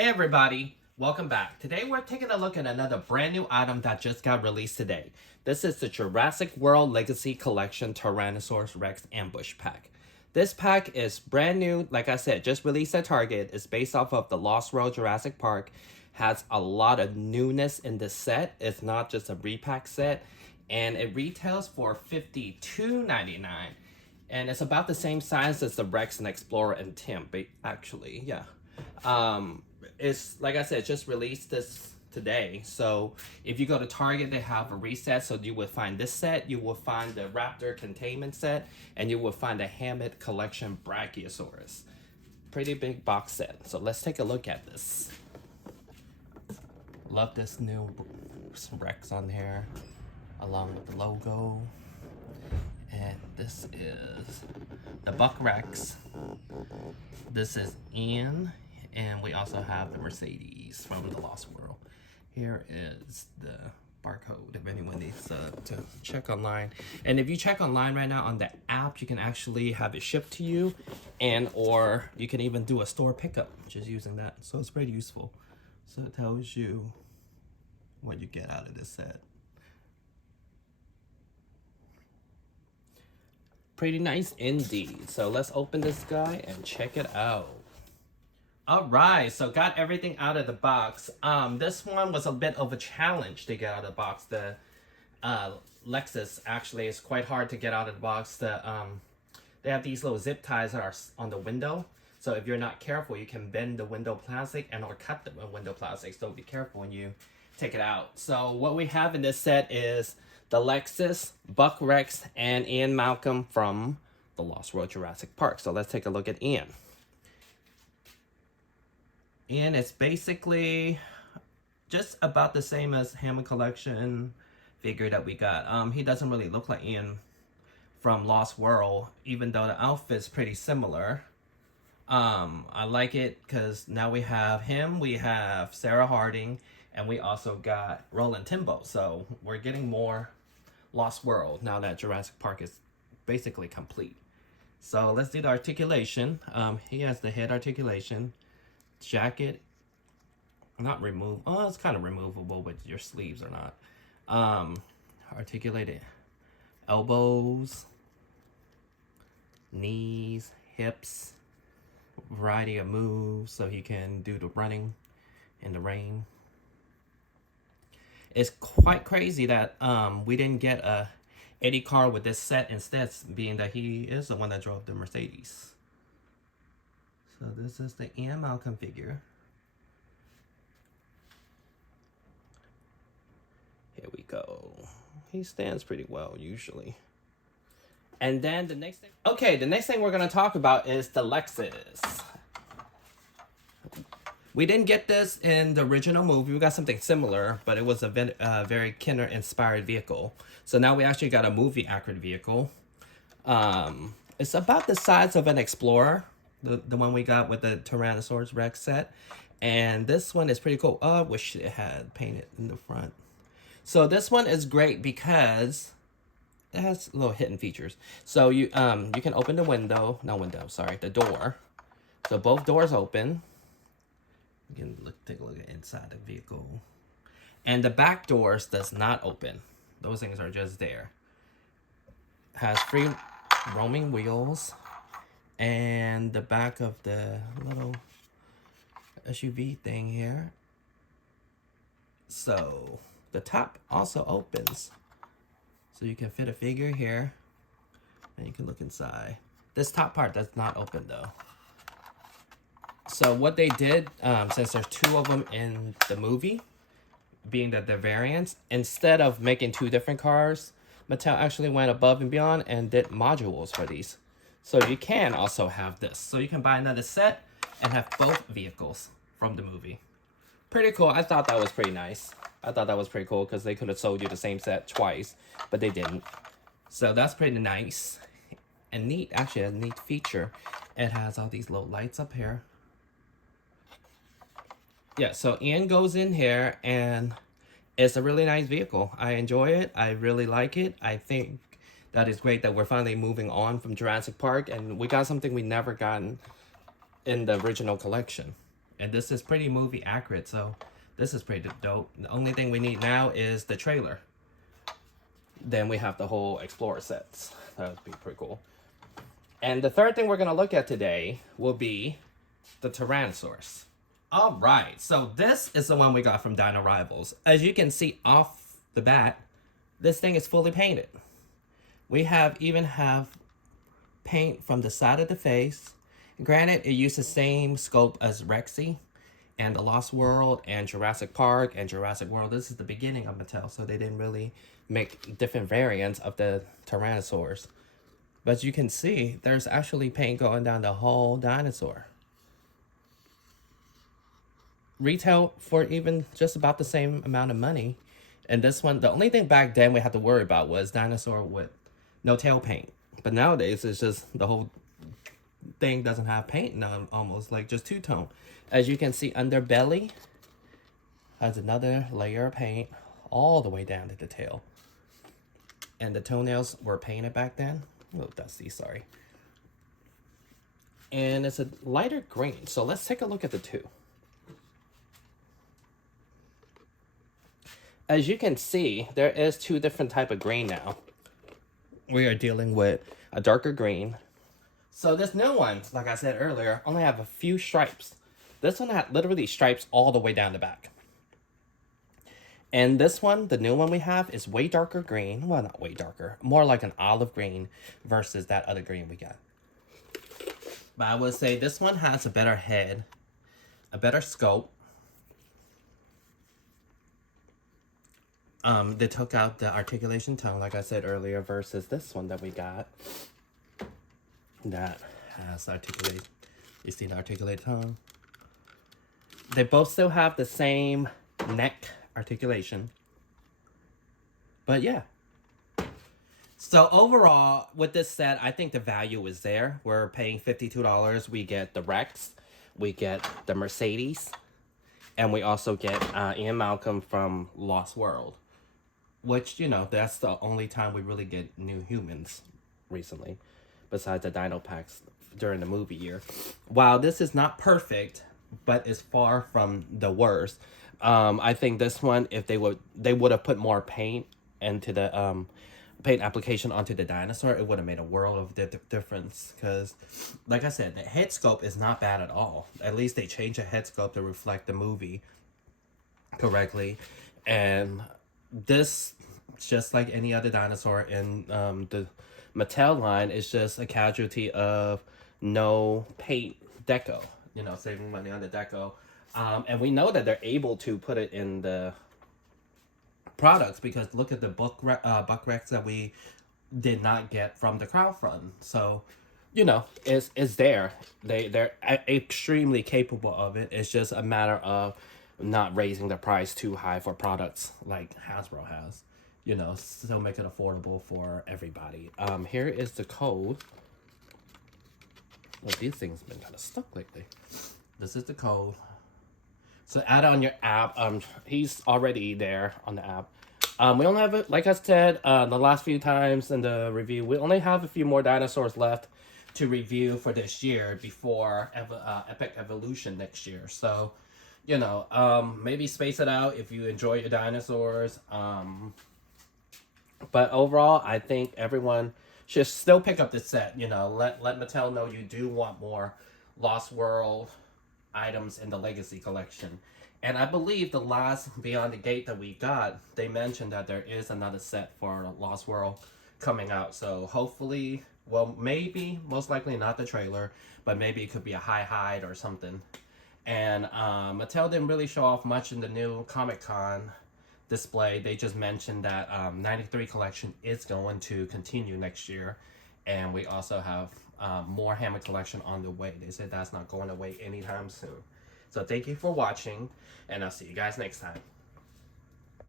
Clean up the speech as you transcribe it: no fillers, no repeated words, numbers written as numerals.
Hey everybody, welcome back. Today we're taking a look at another brand new item that just got released today. This is the Jurassic World Legacy Collection Tyrannosaurus Rex Ambush Pack. This pack is brand new, like I said, just released at Target. It's based off of the Lost World Jurassic Park. Has a lot of newness in this set. It's not just a repack set. And it retails for $52.99. And it's about the same size as the Rex and Explorer and Tim, actually, yeah. It's like I said, just released this today. So if you go to Target, they have a reset. So you would find this set, you will find the Raptor containment set, and you will find the Hammett collection Brachiosaurus. Pretty big box set. So let's take a look at this. Love this new Rex on here, along with the logo. And this is the Buck Rex. This is Ian. And we also have the Mercedes from the Lost World. Here is the barcode if anyone needs to check online. And if you check online right now on the app, you can actually have it shipped to you, and or you can even do a store pickup just using that. So it's pretty useful. So it tells you what you get out of this set. Pretty nice indeed. So let's open this guy and check it out. All right, so got everything out of the box. This one was a bit of a challenge to get out of the box. The Lexus actually is quite hard to get out of the box. They have these little zip ties that are on the window. So if you're not careful, you can bend the window plastic and or cut the window plastic. So be careful when you take it out. So what we have in this set is the Lexus, Buck Rex, and Ian Malcom from the Lost World Jurassic Park. So let's take a look at Ian. And it's basically just about the same as Hammett collection figure that we got. He doesn't really look like Ian from Lost World, even though the outfit's pretty similar. I like it because now we have him, we have Sarah Harding, and we also got Roland Timbo. So we're getting more Lost World now that Jurassic Park is basically complete. So let's do the articulation. He has the head articulation. Jacket, not remove. Oh, it's kind of removable with your sleeves or not. Articulated elbows, knees, hips, variety of moves so he can do the running in the rain. It's quite crazy that we didn't get a Eddie car with this set instead, being that he is the one that drove the Mercedes. So this is the Ian Malcom figure. Here we go. He stands pretty well usually. And then the next thing we're gonna talk about is the Lexus. We didn't get this in the original movie. We got something similar, but it was a very Kenner-inspired vehicle. So now we actually got a movie-accurate vehicle. It's about the size of an Explorer. The one we got with the Tyrannosaurus Rex set. And this one is pretty cool. Oh, I wish it had painted in the front. So this one is great because it has little hidden features. So you can open the the door. So both doors open. You can take a look at inside the vehicle. And the back doors does not open. Those things are just there. Has free roaming wheels. And the back of the little SUV thing here. So the top also opens. So you can fit a figure here. And you can look inside. This top part does not open though. So what they did, since there's two of them in the movie, being that they're variants, instead of making two different cars, Mattel actually went above and beyond and did modules for these. So you can also have this. So you can buy another set and have both vehicles from the movie. Pretty cool. I thought that was pretty nice. I thought that was pretty cool because they could have sold you the same set twice, but they didn't. So that's pretty nice and neat. Actually, a neat feature. It has all these little lights up here. Yeah, so Ian goes in here and it's a really nice vehicle. I enjoy it. I really like it. I think that is great that we're finally moving on from Jurassic Park, and we got something we never gotten in the original collection. And this is pretty movie accurate, so this is pretty dope. The only thing we need now is the trailer. Then we have the whole Explorer sets. That would be pretty cool. And the third thing we're going to look at today will be the Tyrannosaurus. All right, so this is the one we got from Dino Rivals. As you can see off the bat, this thing is fully painted. We even have paint from the side of the face. Granted, it used the same scope as Rexy and The Lost World and Jurassic Park and Jurassic World. This is the beginning of Mattel, so they didn't really make different variants of the Tyrannosaurs. But as you can see, there's actually paint going down the whole dinosaur. Retail for even just about the same amount of money. And this one, the only thing back then we had to worry about was dinosaur with no tail paint. But nowadays, it's just the whole thing doesn't have paint now, almost like just two-tone. As you can see, underbelly has another layer of paint all the way down to the tail. And the toenails were painted back then. A little dusty, sorry. And it's a lighter green. So let's take a look at the two. As you can see, there is two different type of green now. We are dealing with a darker green. So this new one, like I said earlier, only have a few stripes. This one had literally stripes all the way down the back. And this one, the new one we have, is way darker green. Well, not way darker. More like an olive green versus that other green we got. But I would say this one has a better head, a better scope. They took out the articulation tone, like I said earlier, versus this one that we got. That has articulated. You see the articulated tone? They both still have the same neck articulation. But yeah. So overall, with this set, I think the value is there. We're paying $52. We get the Rex. We get the Mercedes. And we also get Ian Malcom from Lost World. Which, you know, that's the only time we really get new humans recently. Besides the dino packs during the movie year. While this is not perfect, but it's far from the worst. I think this one, if they would have put more paint into the paint application onto the dinosaur, it would have made a world of difference. Because, like I said, the head sculpt is not bad at all. At least they changed the head sculpt to reflect the movie correctly. And this, just like any other dinosaur in the Mattel line, is just a casualty of no paint deco. You know, saving money on the deco. And we know that they're able to put it in the products because look at the Buck Rex that we did not get from the crowdfund. So, you know, it's there. They're extremely capable of it. It's just a matter of not raising the price too high for products like Hasbro has. You know, still make it affordable for everybody. Here is the code. Well, these things have been kind of stuck lately. This is the code. So add on your app. He's already there on the app. We only have, like I said, the last few times in the review, we only have a few more dinosaurs left to review for this year before Epic Evolution next year. So, you know, maybe space it out if you enjoy your dinosaurs. But overall, I think everyone should still pick up this set. You know, let Mattel know you do want more Lost World items in the Legacy collection. And I believe the last Beyond the Gate that we got, they mentioned that there is another set for Lost World coming out. So hopefully, well, maybe, most likely not the trailer, but maybe it could be a hide or something. And Mattel didn't really show off much in the new Comic-Con display. They just mentioned that 93 collection is going to continue next year. And we also have more Hammer collection on the way. They said that's not going away anytime soon. So thank you for watching, and I'll see you guys next time.